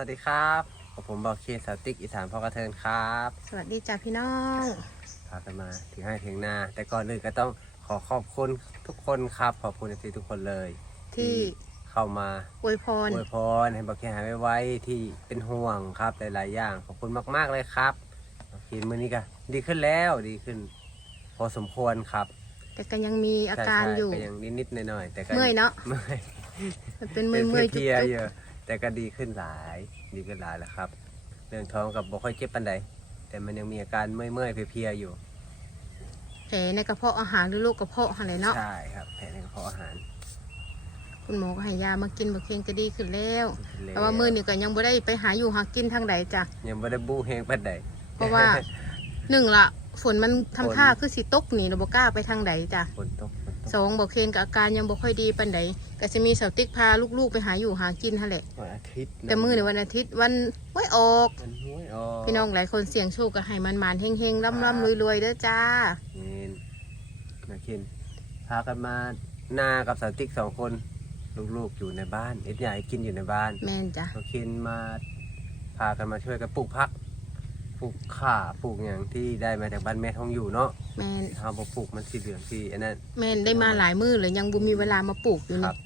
วัสดีครับผมบอกเคสาวติกอีสานพ่อกระเทินครับ สวัสดีจ้าพี่น้องพากันมาถึงให้ถึงหน้า แต่ก่อนอื่นก็ต้องขอขอบคุณทุกคนครับ ขอบคุณทีทุกคนเลย ที่เข้ามาอวยพรอวยพรให้บอกเคหายไว้ๆที่เป็นห่วงครับหลายๆอย่าง ขอบคุณมาก ๆเลยครับบอกเคมือนี้ก็ดีขึ้นแล้วดีขึ้น พอสมควรครับ แต่ก็ยังมีอาการใช่ๆอยู่ก็ยังนิดๆหน่อยๆแต่ก็เมื่อยเนาะเมื่อยมันเป็นเมื่อยเมื่อยๆจุเพลียกๆเยอะ แต่ก็ดีขึ้นหลายดีขึ้นหลายแล้วครับ เรื่องท้องกับบ่ค่อยเจ็บปันใดแต่มันยังมีอาการเมื่อยๆเพลียๆอยู่ๆแผลในกระเพาะอาหารหรือโรคกระเพาะอะไรเนาะใช่ครับแผลในกระเพาะอาหาร คุณหมอก็ให้ยามากินบักเคนก็ดีขึ้นแล้ว แล้แต่ว่ามือนี่ก็ยังบ่ได้ไปหาอยู่หากินทางใดจ้ะยังไม่ได้บู้แหงปันใดเพราะว่าหนึ่งละฝนมันทำฝนท่าคือสิตกนี่เราบ่กล้าไปทางใดจ้ะฝนตกฝนตก สองบักเคนกับอาการยังบ่ค่อยดีปานใดก็จะมีสาวติ๊กพาลูกๆไปหาอยู่หากินหั่นแหละ วันอาทิตย์แต่มือในวันอาทิตย์วันไว้ออก มันห้วยออกพี่น้องหลายคนเสี่ยงโชคก็ให้มันมานๆเฮงๆร่ำๆรวยๆเด้อจ้านี่นาคินพากันมาหน้ากับสาวติ๊กสองคน ลูกๆอยู่ในบ้านเอ็ดใหญ่กินอยู่ในบ้านแม่นจ้ะนาคินมาพากันมาช่วยกันปลูกผัก ปลูกข่าปลูกอย่างที่ได้มาจากบ้านแม่ทองอยู่เนาะแม่นทำมาปลูกมันสีเหลืองสีอันนั้น แม่นได้มาหลายมือเลยยังบ่มีเวลามาปลูกอยู่คนี่รับ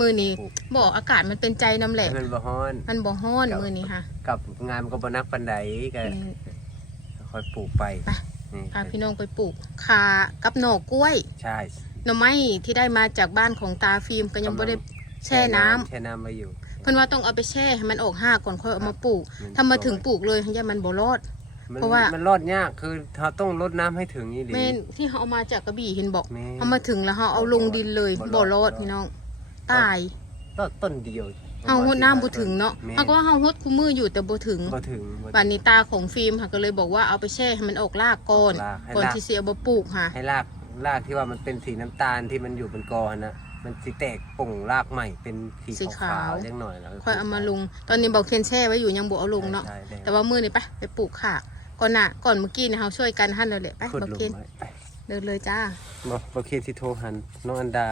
มือนี้ปลูก บอกอากาศมันเป็นใจน้ำแหละ ให้มันบ่ฮ้อน มันบ่ฮ้อนครับ มือนี้ค่ะกับงานมันก็บ่นักปันใดก็แม่น ค่อยปลูกไปไป นี่พาพี่น้องไปปลูกคากับหน่อกล้วย ใช่หน่อไม้ที่ได้มาจากบ้านของตาฟิล์มก็ยังบ่ได้แช่น้ำแช่น้ำไว้อยู่ เพิ่นว่าต้องเอาไปแช่ให้มันออกหากก่อนค่อยเอามาปลูกมันถ้ามาถึงโตปลูกเลยอย่ามันบ่รอด มันเพราะว่ามันรอดยากคือเราต้องรดน้ำให้ถึงนี่ดี แม่นที่เขาเอามาจากกระบี่เห็นบอกแม่นเอามาถึงแล้วเขาเอาลงดินเลยบ่บ่รรออดด พี่น้องตายต้นต้นเดียวเฮาหดน้ำบ่ถึงเนาะแม่นเฮาก็ว่าเฮาหดคู่มืออยู่แต่บ่ถึงบ่ถึงบ่บัดนี้ตาของฟิล์มค่ะก็เลยบอกว่าเอาไปแช่ให้มันออกรากก่อนรากให้ก่อนราก ที่สิเอามาปลูกค่ะ ให้รากรากที่ว่ามันเป็นสีน้ำตาลที่มันอยู่บนกอนะมันสิแตกป่งรากใหม่เป็นสีสีขาขาว วๆจังหน่อยแล้วค่อยเอามาลง ตอนนี้บอกเคนแช่ไว้อยู่ยังบ่เอาลงเนาะใช่ใช่แต่ว่ามื้อนี้ไปไปปลูกค่ะ ก่อนน่ะก่อนเมื่อกี้เนี่ยเฮาช่วยกันหั่นแล้วแหละไปขุดบอกหลุมเคนไว้ไปเดินเลยจ้า บอกบอกเคนสิโทรหันน้องอันดา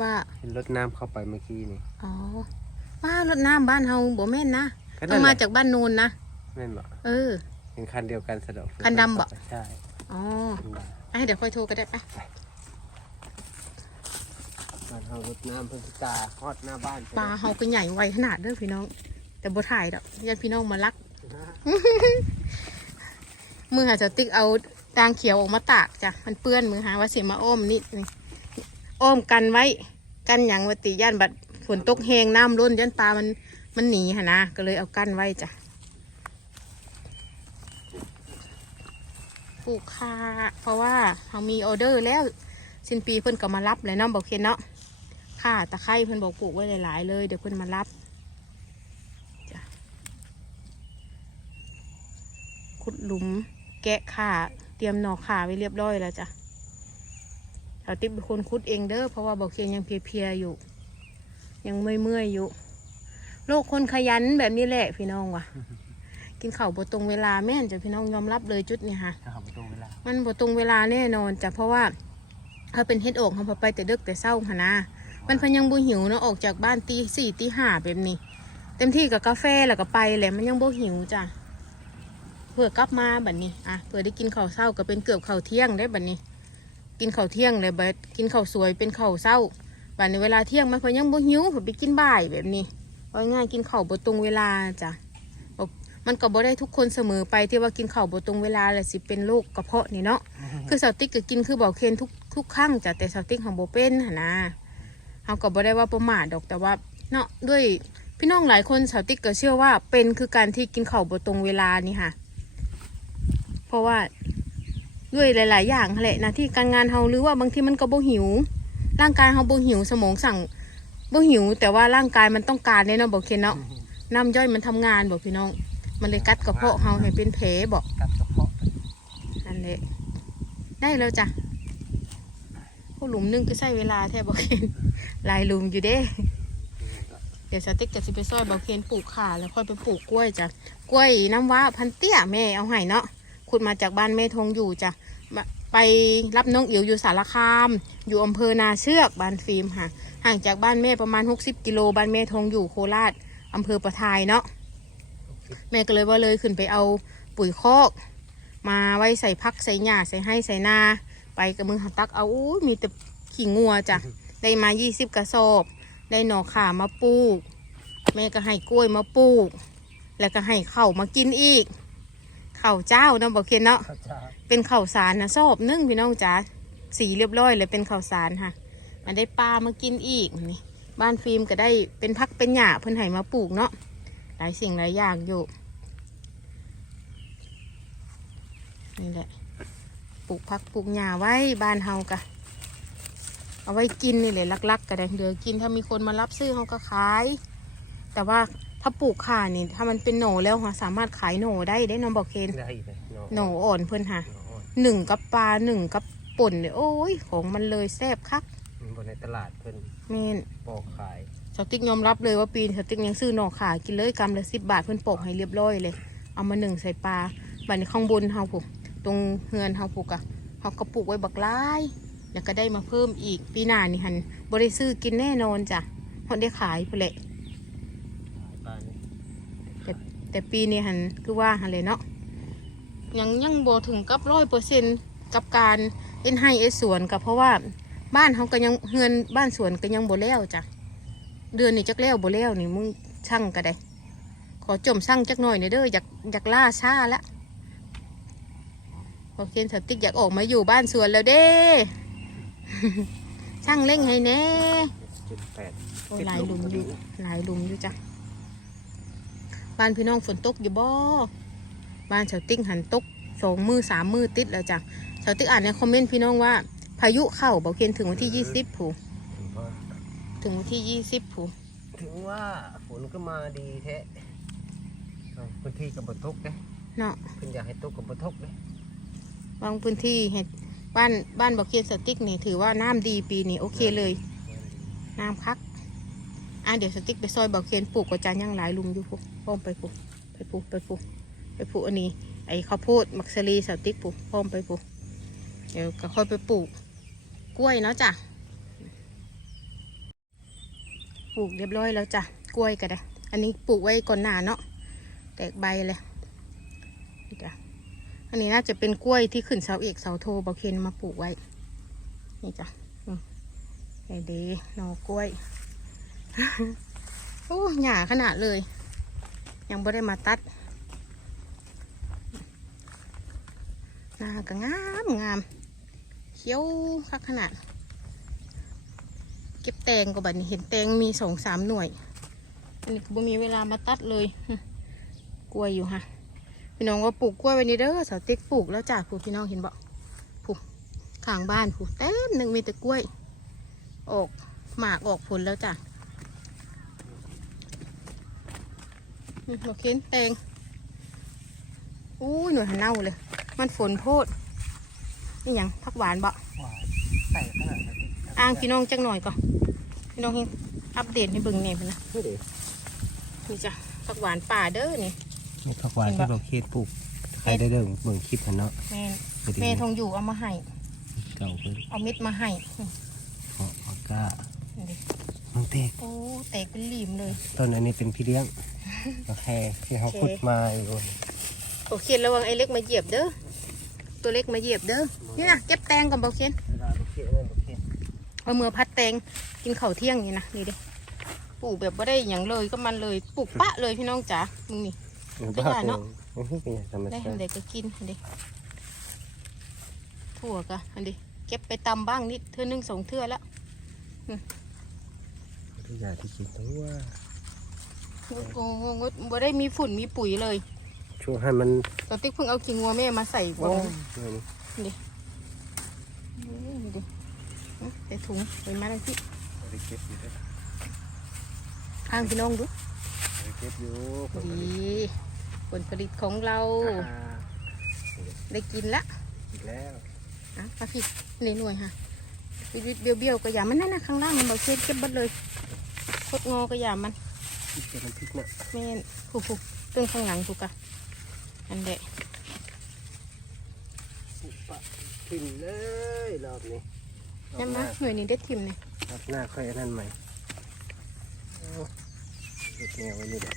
ว่า เห็นรดน้ำเข้าไปเมื่อกี้นี่ อ๋อว่ารถน้ำบ้านเฮาบ่แม่นนะก็ต้นั่อนงแหมาละจากบ้านโนนนะ แม่นบ่เออ เป็นคันเดียวกันสะดอกคันดำบ่ ใช่อ๋อคันดำไปเดี๋ยวค่อยโทรก็ได้ไปบ้านเฮารดน้ำเพิ่นสิตาฮอดหน้าบ้านปลาเฮาก็ใหญ่ไวขนาดเด้อพี่น้อง แต่บ่ถ่ายดอกญาติพี่น้องมาลัก มือหาจะติ๊กเอาดางเขียวออกมาตากจ้ะ มันเปื้อนมือหาว่าเสียมาอ้อมนิดนึงอ้อมกันไว้ กันหยังวติย่านบัดฝนตกแหงน้ำล้นย่านปลามันมันหนีหะนะ ก็เลยเอากั้นไว้จ้ะปลูกคาเพราะว่าเขามีออเดอร์แล้วสิ้นปีเพิ่นก็มารับเลยเนาะบอกเคนเนาะข่าตะไคร้เพิ่นบอกปลูกไว้หลายๆเลย เดี๋ยวเพิ่นมารับขุดหลุม แกะข่าเตรียมหน่อข่าไว้เรียบร้อยแล้วจ้ะเราติ๊บเป็นคนขุดเองเด้อเพราะว่าบอกเคนยังเพลียๆอยู่ ยังเมื่อยๆอยู่โลกคนขยันแบบนี้แหละพี่น้องว่ะ กินข้าวบตรงเวลาแม่นจ้ะพี่น้องยอมรับเลยจุดนี้ค่ะถ้าเขาไปตรงเวลา มันบ่ตรงเวลาแน่นอนจ้ะเพราะว่าถ้าเป็นเฮ็ดอกเขาพอไปแต่ดึกแต่เศร้าหนนะมันเพนยังบ่หิวเนาะออกจากบ้านตีสี่ตีห้าแบบนี้ เต็มที่กับกาแฟแล้วก็ไปแหละมันยังบ่หิวจ้ะเพื่อกลับมาบัดนี้อะเพื่อได้กินข้าวเช้าก็เป็นเกือบข้าวเที่ยงได้บัดนี้ กินข้าวเที่ยงเลยบัดกินข้าวสวยเป็นข้าวเช้าบัดในเวลาเที่ยงมันเพนยังบ่หิวเพื่อไปกินบ่ายแบบนี้เอาง่ายๆกินข้าวบ่ตรงเวลาจ้ะบ่มันก็บ่ได้ทุกคนเสมอไปที่ว่ากินข้าวบ่ตรงเวลาแหละสิเป็นโรคกระเพาะนี่เนาะคือสาวติ๊กก็กินคือบอกเคนทุกทุกครั้งจ้ะแต่สาวติ๊กของโบเป็นหนนะเขาก็บ่ได้ว่าประมาทดอกแต่ว่าเนาะด้วยพี่น้องหลายคนสาวติ๊กก็เชื่อว่าเป็นคือการที่กินข้าวบ่ตรงเวลานี่ค่ะ เพราะว่าด้วยหลาย ๆ อย่างนั่นแหละหนะที่การงานเฮาหรือว่าบางทีมันก็บ่หิว ร่างกายเฮาบ่หิวสมองสั่งบ่หิว แต่ว่าร่างกายมันต้องการเนี่ยเนาะบอกเคนเนาะน้ำย่อยมันทำงานบอกพี่น้อง มันเลยกัดกระเพาะเฮาให้เป็นแผลบอกกัดกระเพาะนั่นแหละได้แล้วจ้ะพวกหลุมหนึงก็ใช้เวลาแทบบอกเคนหลายหลุมอยู่เด้เดี๋ยวสติ๊กจะสิไปซอยบอกเคนปลูกข่าแล้วค่อยไปปลูกกล้วยจ้ะกล้วยน้ำว้าพันเตี้ยแม่เอาให้เนาะ ขุดมาจากบ้านแม่ทงอยู่จ้ะมาไปรับน้องอิ๋วอยู่สารคาม อยู่อำเภอนาเชือกบ้านฟิล์มค่ะ ห่างจากบ้านแม่ประมาณ 60 กิโลบ้านแม่ทงอยู่โคราชอำเภอประทายเนาะแม่ก็เลยว่าเลยขึ้นไปเอาปุ๋ยคอก มาไว้ใส่พักใส่หญ้าใส่ให้ใส่นา ไปกับมือหัตักเอาอู้มีแต่ขี้งัวจ้ะได้มา 20 กระสอบ ได้หน่อขามาปลูก แม่ก็ให้กล้วยมาปลูก แล้วก็ให้ข้าวมากินอีก ข้าวเจ้าเนาะบอกเคนเนาะข้าวเจ้าเป็นข้าวสารนะสอบนึ่งพี่น้องจ๋าสีเรียบร้อยเลยเป็นข้าวสารค่ะอันได้ปลามากินอีกนี่บ้านฟิล์มก็ได้เป็นพักเป็นหญ้าเพิ่นให้มาปลูกเนาะหลายสิ่งหลายอย่างอยู่นี่แหละปลูกพักปลูกหญ้าไว้บ้านเฮากะเอาไว้กินนี่แหละลักๆก็ได้เดือกินถ้ามีคนมารับซื้อเฮาก็ขาย แต่ว่า ถ้าปลูกข่านี่ ถ้ามันเป็นโหน่แล้วค่ะสามารถขายโหน่ได้ได้น้องบอกเคนได้ไหมเนาะโหน่อ่อนเพื่อนค่ะโอ้ยหนึ่งกับปลาหนึ่งกับป่นเนี่ยโอ้ยของมันเลยแซ่บคักมันบนในตลาดเพิ่นเมนปอกขายสติ๊กยอมรับเลยว่าปีนสติ๊กยังซื้อหน่อขากินเลยกำละสิบบาทเพื่อนโปกให้เรียบร้อยเลย เอามาหนึ่งใส่ปลาบัดนข้างบนเฮาผูกตรงเฮือนเฮาผูกอะเฮาก็ปลูกไว้บักหลายแล้วก็ได้มาเพิ่มอีกปีหน้านี่หันบริซื้อกินแน่นอนจ้ะเพราะได้ขายไปเลยป ลานี่แต่แต่ปีนี้หันคือว่าหันเลยเนาะยังยังบ่ถึงกับร้อยเปอร์เซ็นกับการเอ็นให้เอ็นสวนกับเพราะว่าบ้านเขาก็ยังเฮือนบ้านสวนก็ยังบ่แล้วจ้ะเดือนนี้จักแล้วบ่แล้วนี่มึงช่างก็ได้ ขอจมช่างจักหน่อยเนี่อยเด้ออยากอยากล่าช้าละพอเคนสติ๊กอยากออกมาอยู่บ้านสวนแล้วเด้ช่างเร่งให้แน่เจ็ดแปดโอ้ยหลายหลุมอยู่หลายหลุมอยู่จ้ะ บ้านพี่น้องฝนตกอยู่บ่บ้านชาวติ๊กหันตกสองมือสามมือติดแล้วจ้ะชาวติ๊กอ่านในคอมเมนต์พี่น้องว่า พายุเข้าบอกเคียนถึงวันที่ยี่สิบผูถึงว่าถึงวันที่ยี่สิบผูถึงว่าฝนก็มาดีแท้เอาพื้นที่กับบทกเด้เนาะเพิ่นอยากให้ตกกับบทกเด้บางพื้นที่เห็ดบ้านบ้านบอกเคียนสติ๊กนี่ถือว่าน้ำดีปีนี้โอเคเลย น้ำคัก อะเดี๋ยวสติ๊กไปซอยบอกเคียนปลูกกว่าจานยังหลายลุมอยู่ผูพ้อมไปผูกไปผูกไปผูกไปผูกอันนี้ ไอ้ข้าวโพดมักซารีสติ๊กผูกพ้อมไปผูกเดี๋ยวก็ค่อยไปปลูกกล้วยเนาะจ้ะปลูกเรียบร้อยแล้วจ้ะกล้วยก็ได้ อันนี้ปลูกไว้ก่อนหน้าเนาะแตกใบเลยจ้ะอันนี้น่าจะเป็นกล้วยที่ขึ้นเสาเอกเสาโทบอเคนมาปลูกไว้นี่จ้ะไอเดหนอกล้วย โอ้หยาขนาดเลย ยังไม่ได้มาตัดหน้าก็งามงามเขียวคักขนาด เก็บแตงก็บัดนี้เห็นแตงมีสองสามหน่วย อันนี้ก็บ่มีเวลามาตัดเลยกล้วยอยู่ฮะพี่น้องก็ปลูกกล้วยไว้นี่เด้อสาวติ๊กปลูกแล้วจ้ะผูพี่น้องเห็นบ่ผูกข้างบ้านผูกเต็มหนึ่งมีแต่กล้วย ออกหมากออกผลแล้วจ้ะ นี่มาเค้นแตงอู้ยหน่วยหันเน่าเลย มันฝนโพด นี่หยังพักหวานบ่หวานใส่ขนาดนั้นอ้างพี่น้องจักหน่อยก่อนพี่น้องเห็นอัปเดตให้เบิ่งแหน่เพิ่นนะนี่เด้นี่จ้ะผักหวานป่าเด้อนี่นี่ผักหวานเห็นปะที่เราเคสปลูกใครได้เดิมเบิ่งคลิปกันเนาะแม่นจะดีแม่ทองอยู่เอามาให้เก่าเพิ่นเอาเม็ดมาให้อืมเพราะว่าก้านี่ดิมันเตกโอ้แตกเป็นหลีมเลยต้นอันนี้เป็นพี่เลี้ยง โอเคที่เขาโอเคขุดมาอยู่โอเคนระวังไอ้เล็กมาเหยียบเด้อ ตัวเล็กมาเหยียบเด้อนี่นะเก็บแตงก่อนเบาเคนเวลาโอเคนั่นโอเคเอามือพัดแตงกินข้าวเที่ยงนี่นะนี่ดิปลูกแบบไม่ได้อย่างเลยก็มันเลยปลูกปะเลยพี่น้องจ๋ามึงนี่บ้าได้เนาะอันนี้เป็นอย่างธรรมได้ชาอันติใดก็กินอันเดถั่วกะอันเดเก็บไปตำบ้างนิดเทื่อหนึงสองเทื่อแล้วทุกอย่างที่กินทั้งว่าโอ้โห บ่ได้มีฝุ่นมีปุ๋ยเลยช่วงให้มันตอนติ๊กเพิ่งเอาขี้งัวแม่มาใส่บโอ้นยนี่นี่ดิใส่ถุงไปมาทั้งที่ไปเก็บอยู่เด้อข้างพี่น้องดูไปเก็บอยู่ผลผดีลิตผลผลิตของเราอ่าได้กินละอีกแล้วอะมาพี่นี่หน่วยค่ะวิดๆเบี้ยวๆก็อย่ามันนั่นนะข้างล่างมันบอกเช็ดเก็บเบัดเลยโคตรงอก็อย่ามันอี ไม่กเนี่ยมนผูกผูกตึงข้างหลังผูกอะอันเดะสุปะขึ้นเลยรอบนี้ยัน้ำมาหน่วยนี้ได้ทิ่มเลยรับหน้าค่อยนั่นใหม่เด็กแนวไว้นี่เด็ก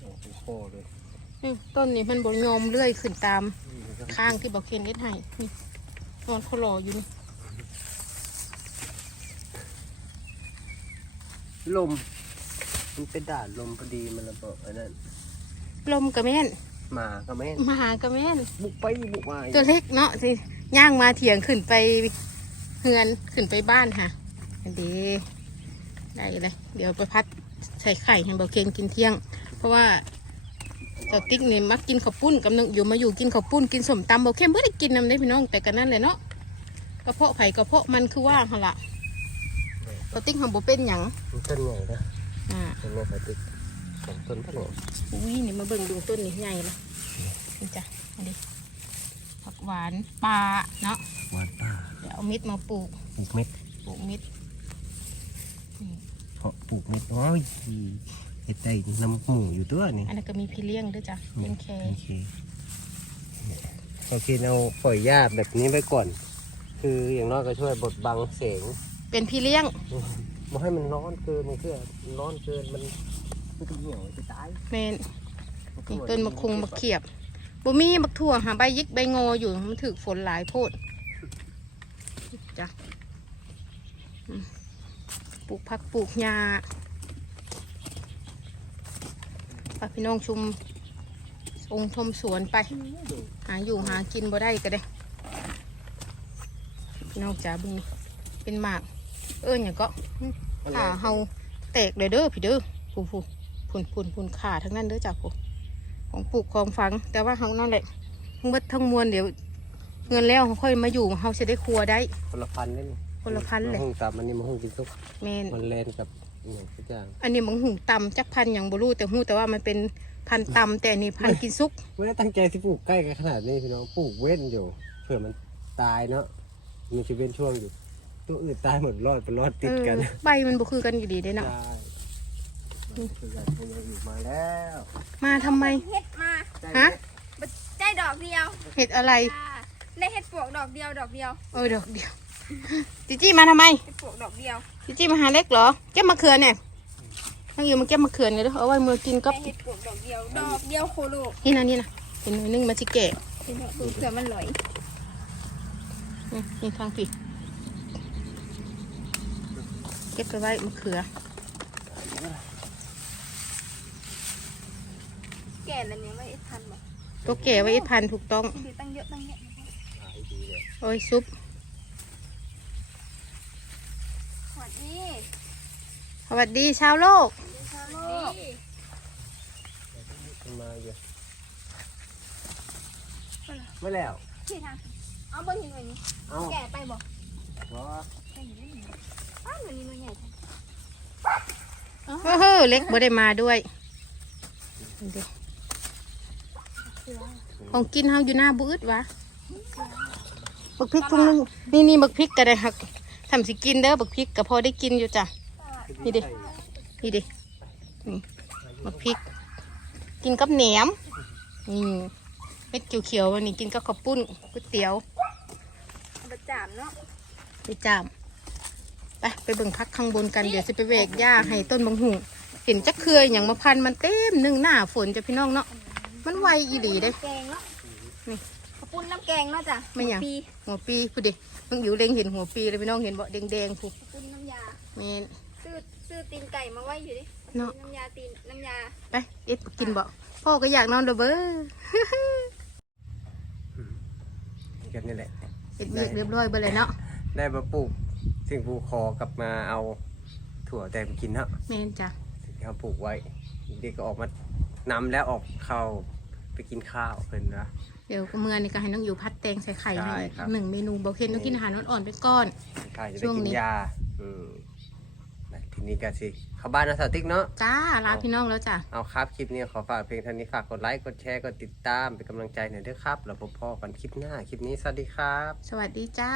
โอ้โหโคเลยต้นนี้มันบวงอมเรื่อยขึ้นตามข้างที่บอกเคนเล็ดให้นี่นอนเขารออยู่นี่ ลม มันเป็นด่านลมพอดีมันระเบิดไอ้นั่นลมกระแม่นหมาก็แม่นมาหากระแม่นบุกไปบุกมาตัวเล็กเนาะสิย่างมาเถียงขึ้นไปเฮือนขึ้นไปบ้านค่ะอันดีได้เลยเดี๋ยวไปพัดใส่ไข่ให้เบาเคนกินเที่ยง เพราะว่าเจ้าติ๊กนี่มักกินข้าวปุ้นกำลังอยู่มาอยู่กินข้าวปุ้นกินสมตำเบาเคนไม่ได้กินนำได้พี่น้องแต่กันนั่นเลยเนาะกระเพาะไผ่กระเพาะมันคือว่าหั่นละ เจ้าติ๊กของโบเป็นหยังมันต้นใหญ่นะอ่าต้นนี้ไปติดสองต้นพะโล้อุ้ยนี่มาเบิ่งดูต้นนี้ใหญ่เลยนี่จ้ะอันนี้ผักหวานปลาเนาะหวานป่าเดี๋ยวเอาเม็ดมาปลูกปลูกเม็ดปลูกเม็ดนี่เพาะปลูกเม็ดโอ้ยเห็ดได้น้ำหมูอยู่ตัวนี่อันนั้นก็มีพี่เลี้ยงด้วยจ้ะเป็นแคโอเคโอเคเอาปล่อยหญ้าแบบนี้ไว้ก่อน คืออย่างน้อยก็ช่วยบดบังแสง เป็นพี่เลี้ยงไม่ให้มันร้อนเกินมันเพื่อมันร้อนเกินมันมันก็เหี่ยวจะตายเมนนี่ต้นมะคุงมะเขียบบ่มีมะถั่วหาใบยิกใบงออยู่มันถือฝนหลายโพดจ้ะอืมปลูกผักปลูกหญ้าพาพี่น้องชุมองค์ชมสวนไป หาอยู่หากินบ่ได้ก็ได้ พี่น้องจ๋าเบึงนี่เป็นหมาก เอิ้นอย่างก็ขาเฮาแตกเลยเด้อพี่เด้อผู้ผู้พุ่นพุ่นพุ่นขาทั้งนั้นเด้อจ้าผู้ของปลูกของฝัง แต่ว่าเฮานั่นแหละทั้งเบิดทั้งมวลเดี๋ยว เงินแล้วเขาค่อยมาอยู่เฮาจะได้ครัวได้ คนละพันเลยนี่คนละพันเลยมะฮุงตับมันนี่มะฮุงกินซุกแมนมันแลนกับอหย่างทุกอย่างอันนี้มังหุงตำจักพันอย่างบ่รู้แต่หูแต่ว่ามันเป็นพันตำแต่อันนี้พันกินซุกไม่ได้ตั้งใจที่ปลูกใกล้กันขนาดนี้พี่น้องปลูกเว้นอยู่เผื่อมันตายเนาะมันจะเว้นช่วงอยู่ ตัวอื่นตายหมดรอดเป็นรอดติดกันเออใบมันบ่คือกันอยู่ดีเด้ใช่เนาะมันคือกันมันยังอยู่มาแล้วมาทำไมเห็ดมาฮะ ได้ดอกเดียวเห็ดอะไร จ้าได้เห็ดปวกดอกเดียวดอกเดียวเออดอกเดียว จิจี้มาทำไมเห็ดปวกดอกเดียวจิจี้มาหาเล็กเหรอ เก็บมะเขือเนี่ยนั่งอยู่มาเก็บมะเขือเนี่ยเด้อเอาไว้มือกินก็ได้เห็ดปวกดอกเดียว ดอกเดียวโคโลนี่นะนี่นะเป็นหน่อยนึงมาจิแกะเห็นไหมดูเผื่อมันหลอยนี่นี่ทางผิด เก็บไปไว้มะเขือ แก่แล้วเนี่ยไม่ได้ทันบอกตัวแก่ไว้พันถูกต้องมีตั้งเยอะตั้งแยะขายดีเลยโอ้ยซุปสวัสดีสวัสดีชาวโลก ชาวโลกมันมาเยอะไม่แล้ว ที่ทางเอาบนหินหน่วยนี้เอาแก่ไปบอกเพราะว่าแก่อยู่ได้หนึ่ง อ้าวหน่วยนี้หน่วยใหญ่จังโอ้โหเล็กบ่ได้มาด้วยเดี๋ยวเสือของกินเฮาอยู่หน้าบุอึดวะบักพริกทุ่งนึงนี่นี่บักพริกก็ได้หักทำสิกินเด้อบักพริกก็พอได้กินอยู่จ้ะนี่ดินี่ดินี่บักพริก กินกับแหนมนี่เม็ดเขียวๆวันนี้กินกับข้าวปุ้นก๋วยเตี๋ยวประจามเนาะไปจาม ไปไปเบิ่งพักข้างบนกันเดี๋ยวจะไปแวกหญ้าให้ต้นบางหูเห็นจักเครืออย่างมาพันมันเต็มหนึ่งหน้าฝนจะพี่น้องเนาะมันไวอีหลีเด้ แกงเนาะนี่ข้าวปุ้นน้ำแกงเนาะจ้ะไม่หยัง ปีหัวปีพูดดิมึงอยู่เล็งเห็นหัวปีเลยพี่น้องเห็นบ่แดงๆพูข้าวปุ้นน้ำยา แมนซื้อซื้อตีนไก่มาไว้อยู่ดิเนาะ น้ำยาตีนน้ำยา ไปเอ็ดกินบ่พ่อก็อยากนอนเด้อเบ้อกันนี่แหละ เอ็ดเวียกเรียบร้อยเบ่เลยเนาะได้มาปลูก สิ่งปลูกคอกลับมาเอาถั่วแดงไปกินเนาะแมนจ้ะที่เขาปลูกไว้เด็กก็ออกมานำแล้วออกเข้าไปกินข้าวเพิ่นนะ เดี๋ยวเมื่อนี่ก็ให้น้องอยู่พัดแตงใส่ไข่ให้ได้ครับ หนึ่งเมนูบอกเห็นต้องกินอาหารอ่อนๆไปก่อนใช่จะไปช่วงกินนี้ยาอืมนะทีนี้ก็สิเข้าบ้านนะสาวติ๊กเนาะ จ้าลาพี่น้องแล้วจ้ะ เอาครับ คลิปนี้ขอฝากเพียงเท่านี้ฝากกดไลค์ กดแชร์ กดติดตาม เป็นกำลังใจหน่อยด้วยครับ แล้วพบพ่อกันคลิปหน้า คลิปนี้สวัสดีครับ สวัสดีจ้า